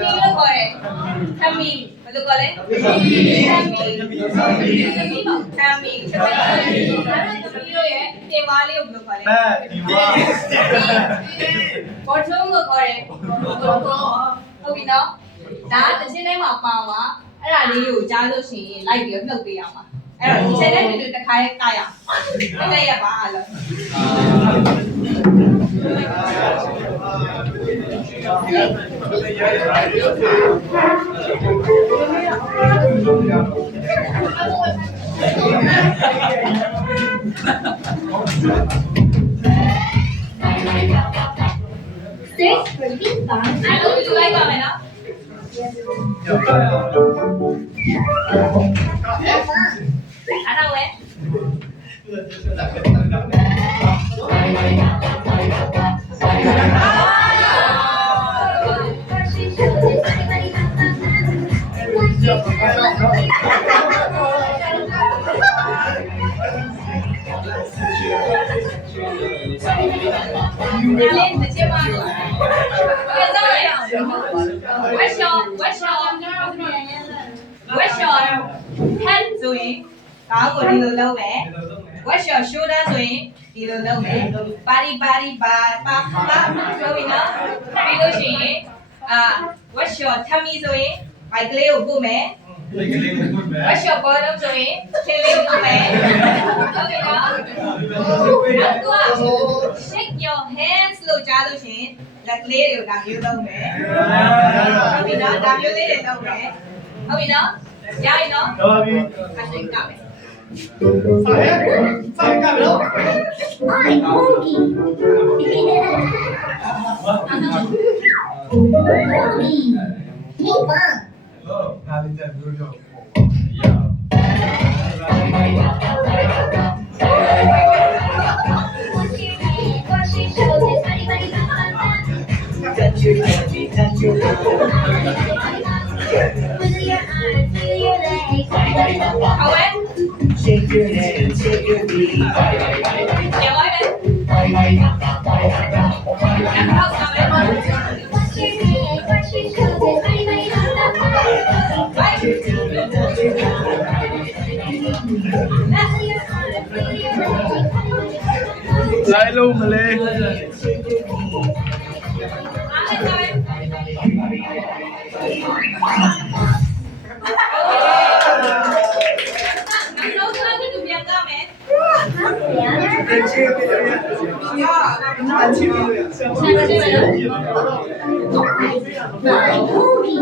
lo gọi Thami mà tôi gọi đấy Thami rồi ấy thì vào đi ông lo gọi đấy có thương lo gọi đấy không biết đâu đã từ trên đây mà vào màအဲ့ဒါလေးကိုကြားလို့ရှိရင်လိုက်ပြီးတော့နှုတ်ပေးရမှာအဲ့တော့ဒီချက်နဲ့တူတစ်ခါရဲတိုက်ရအောင်တိုက်ရပါလို့Six for big bang. I know you like that, right? Ở đâu vậy? Nhà lên phải chia ba rồi. What's your hand rồi? Đó của đi lâu bé. What's your shoulder rồi? Đi lâu bé. Body ba rồi nó. Đi lâu gì? What's your tummy rồi? Bài cái leo của mẹ. What's your bottom rồi? Cái leo của mẹ. Rồi nó. Shake your hands lâu cha lâu gì? Là cái leo làm yêu lâu mẹ. Rồi nó làm yêu lấy lâu mẹ. Rồi nó. Dai nó. Anh định cầm. Phải cầm đâu? Ai monkey. Monkey. Big bang. Touch your head, touch your head. Wiggle your arms, wiggle your legs. Hậu em. Shake your head, shake your feet. Dạ nói đi. Em không sao em. Watch your head, watch your shoulders. Body, body, Touch your feet, touch your head. wiggle your arms, wiggle your legs. Lại luôn mà lên. Ăn lên sao em. Nắm nấu cơm đi tụi em cơm em. Ai monkey.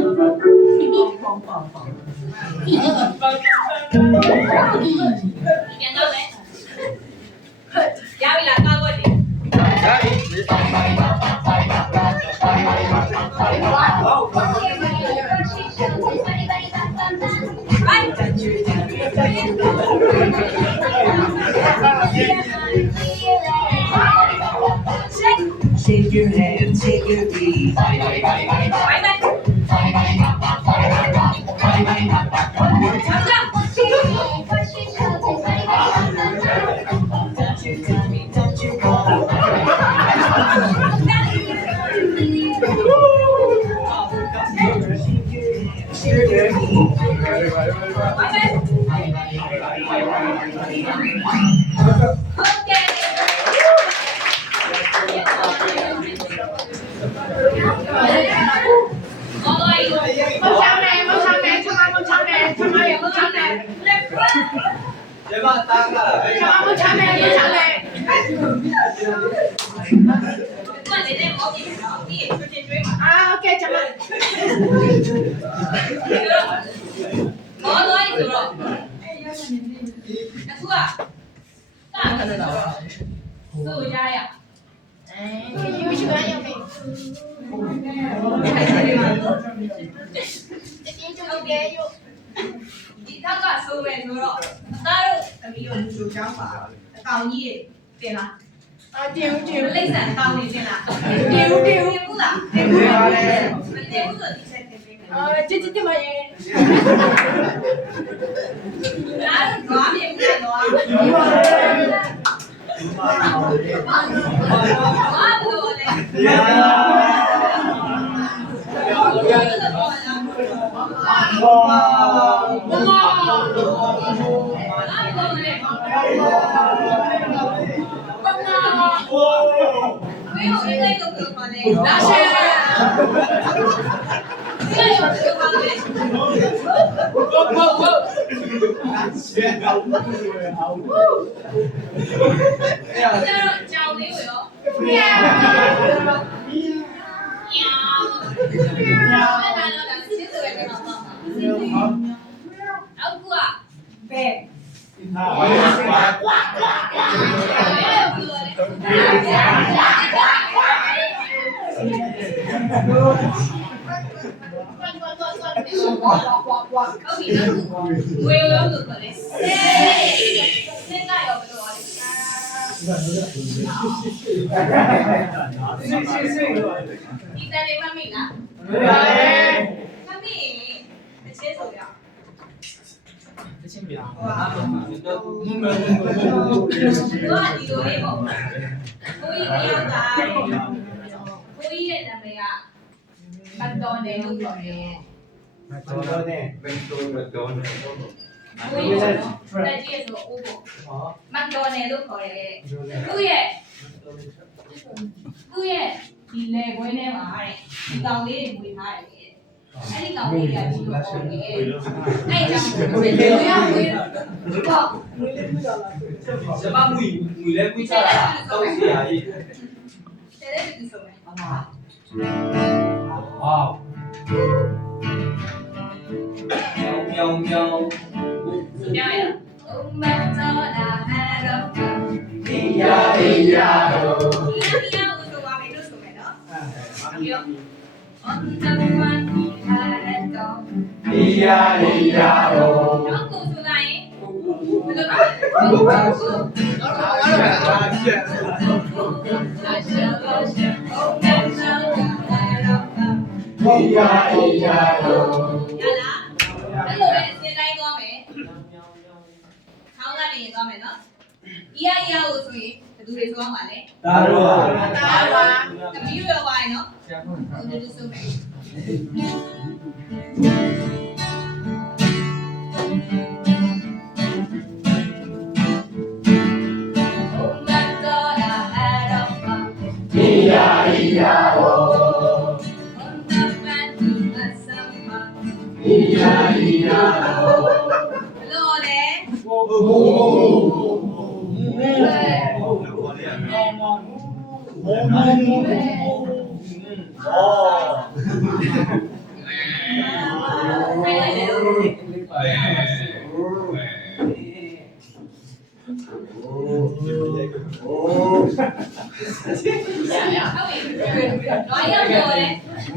Em cơm em. Giá bị là cao quá đi. Shake your head, shake your feet. Bye bye. Touch your tummy, touch your collar. Shake your Ok, chào bạn. Có rồi, được rồi. Đặt xuống à? Tạm cái nào? Rồi ra à? Chị thắc cả sâu về rồi đó. Ta đâu? Tại vì dùng chủ trang mà tàu nhỉ? Tiền à? Tiêu lấy sản tàu thì tiền à? Tiêu bút à? Tiêu bút rồi thì sẽ tiền chứ mà đã quá miệng này rồi. လို့လဲ ဒီတန်လေးမှတ်မိလားမှတ်မိတစ်ချက်ဆိုရတစ်ချက်ပြအောင်ဒီလိုလေးပေါ့ကိုကြီးတယောက်ကကိုကြီးရဲ့နာမည်ကမတ်တော်နယ်လို့ပြောတယ် ကိုကြီးတက်ကြီးဆိုအိုးပေါ့မတ်တော်နယ်လို့ခေါ်တယ်သူ့ရဲ့ဒီလေခွင်းထဲမှာတဲ့ဒီကောင်လေးတွေမွေထားတယ်တဲ့အဲ့ဒီကောင်လေးကဒီလိုပေါ်နေအဲ့ကြောင့်မွေလေရမွေပေါ့ 什么母来归家啦？都是阿姨。 တဲ့တဲ့ဒီဆိုမယ် 啊。喵喵喵。 ပြောရအောင်မတ်တော်လာအဲ့တော့ 咿呀咿呀哟。 ဒီလိုဆိုပါမယ်လို့ဆိုမယ်နော်ပြီးတော့ on the one we had it dog 咿呀咿呀哟。 တော့ကိုဆိုလိုက်ရင်ဘယ်လိုလဲကိုကို咿呀咿呀哟。 ရလားအဲ့လိုပဲစင်တိုင်းသွားမယ်ခေါင်းကနေသွားမယ်နော်အီယာအီယာကိုဆိုရင်ဘယ်သူတွေဆိုအောင်ပါလဲ 大肉啊。 ဒါပါသမီးရောပါရင်နော်ဟုတ်တယ်လို့ဆိုမယ်咿呀咿呀哦。咿呀咿呀哦。 လို့လေ 哦。 ထိုင်လိုက်တယ်လို့ဟုတ်ပြီတော့ရောက်ပြောတယ်咿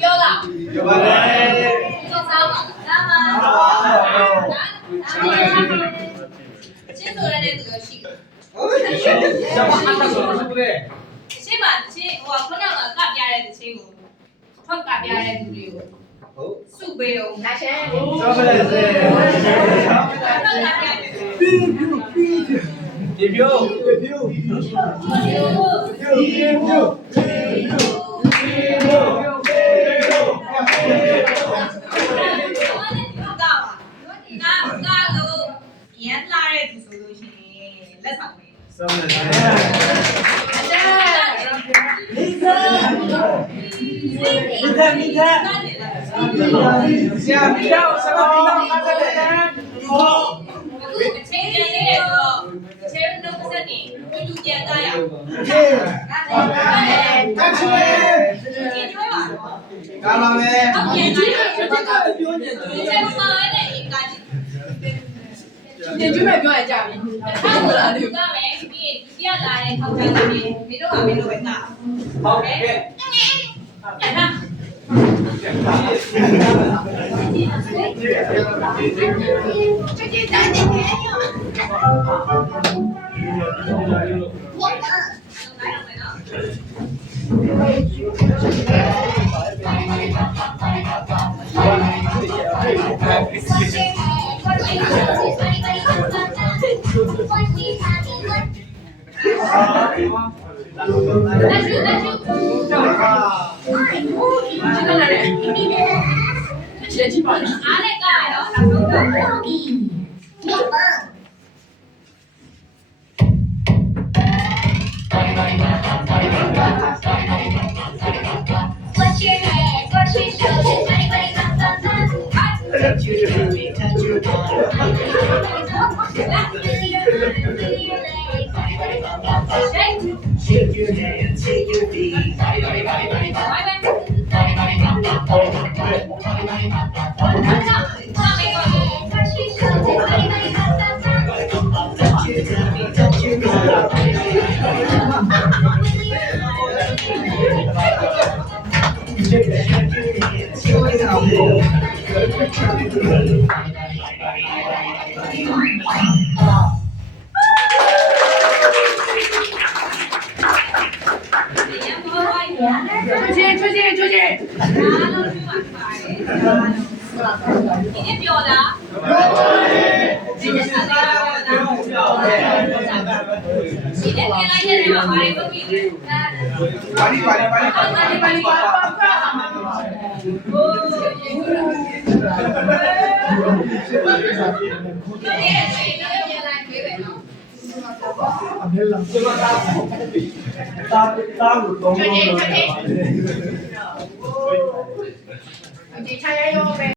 ပြောလား ပြောပါလေ ကျောင်းသားပါဒါမှချင်းဆိုရတဲ့သူတို့ရှိတယ် ကျမအတားဆိုလို့လေ ရှင်းပါချင်းဟိုကခုနကကပြရတဲ့ချင်းကိုထွက်ကပြရတဲ့သူတွေကို ဟုတ် စုပေးအောင်ဒါရှင်း ဆောင်းလိုက်စေ ဒီပြောကာလို့ရန်လာတဲ့သူဆိုလို့ရှိရင်လက်ဆောင်ပေး ဆောင်းလိုက်စေ မိသား ဆရာမပြောစကားပြောတာကလည်းဟုတ် အချင်းချင်းလေးဆိုတော့အချင်းတို့ပတ်စံနေတူကြံကြရအောင် ကဲကချွေ ဒီကျွေးပါ ကာလာမဲ ဟုတ်ပြန်လာတယ်ပြောနေတယ်ဒီချက်မှာလည်းအင်္ဂါကြီး 你准备表演嘉宾？ ထားလို့လာတယ်ကမယ်ပြီးပြလာတဲ့ထောက်ချလေးတွေမင်းတို့ကမင်းတို့ပဲငါ ဟုတ်ကဲ့ ပြန်လာ 前期吧。 အားနဲ့ကားရတော့နောက်ဆုံးတော့ What's your name? What's your show? Anybody come Touch your booty, touch your body. Shake your hands, shake your feet. What's your tummy? Touch your body. Shake your hands, shake your feet. ရန်ပေါ်လိုက်ရအားလုံးပြပါပါတယ်ဒီနေ့ပြောလားဒီနေ့ဆက်လာတော့ဒီနေ့ပြန်လိုက်တဲ့နေရာမှာဘာတွေလုပ်ပြီးလဲ ပါရီပါရီပါရီပါရီပါရီပါ 你参加要没？